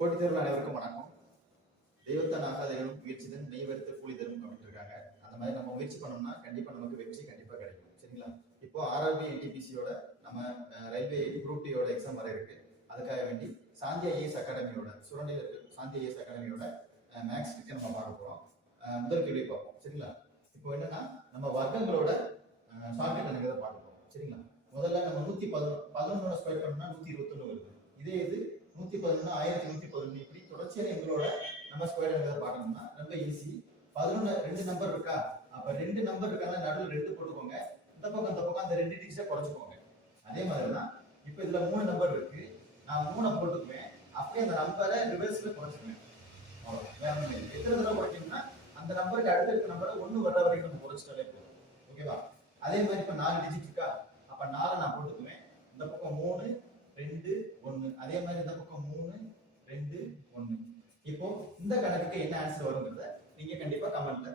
கோட்டித்தர்கள் அனைவருக்கும் வணக்கம். தெய்வத்தை ஆகாதைகளும் முயற்சிதன் மெய் வருத்த கூலி தரும் அப்படின்னு இருக்காங்க அந்த மாதிரி நம்ம முயற்சி பண்ணோம்னா கண்டிப்பா நமக்கு வெற்றி கண்டிப்பா கிடைக்கும். சரிங்களா? இப்போ ஆர்ஆர்பி என்டிபிசியோட நம்ம ரயில்வே குரூப் டியோட எக்ஸாம் வர இருக்கு. அதுக்காக வேண்டி சாந்தி ஐஏஎஸ் அகாடமியோட சுரண்டியில் இருக்கு சாந்தி ஐஏஎஸ் அகாடமியோட மேக்ஸ் கிட்ட நம்ம பார்க்க போறோம். முதல் கேள்வி பார்ப்போம். சரிங்களா? இப்போ என்னன்னா நம்ம வர்க்கங்களோட ஷார்ட்கட் கணக்கு பார்க்க போறோம். சரிங்களா? முதல்ல நம்ம நூத்தி பதினொன்று பதினொன்னோட ஸ்கொயர் பண்ணோம்னா நூத்தி இருபத்தொன்னு வருது. பதினொன்று ஆயிரத்தி நூத்தி பதினொன்று இப்படி தொடர்ச்சியாக எங்களோட நம்ம ஸ்கொயர் கணக்கு பார்க்கணும்னா ரொம்ப ஈஸி பதினொன்று ரெண்டு நம்பர் இருக்கா? அப்ப ரெண்டு நம்பர் இருக்காங்க நடுவில் ரெண்டு போட்டுக்கோங்க. இந்த பக்கம் இந்த பக்கம் அந்த ரெண்டு டிஜிட்டை குறைச்சிக்கோங்க. அதே மாதிரி தான் இப்போ இதுல மூணு நம்பர் இருக்கு. நான் மூணை போட்டுக்குவேன். அப்படியே அந்த நம்பரை ரிவர்ஸ்ல குறைச்சிக்குவேன். அவ்வளோ எத்தனை தடவை குறைக்கணும்னா அந்த நம்பருக்கு அடுத்த இருக்க நம்பரை ஒன்று வர்ற வரைக்கும் நம்ம குறைச்சிட்டாலே போதும். ஓகேவா? அதே மாதிரி இப்போ நாலு டிஜிட் இருக்கா அப்ப நாலை நான் போட்டுக்குவேன் இந்த பக்கம் மூணு ரெண்டு ஒண்ணு அதே மாதிரி இந்த பக்கம் மூணு ரெண்டு ஒண்ணு. இப்போ இந்த கணக்குக்கு என்ன ஆன்சர் வருங்கிறத நீங்க கண்டிப்பா கமெண்ட்ல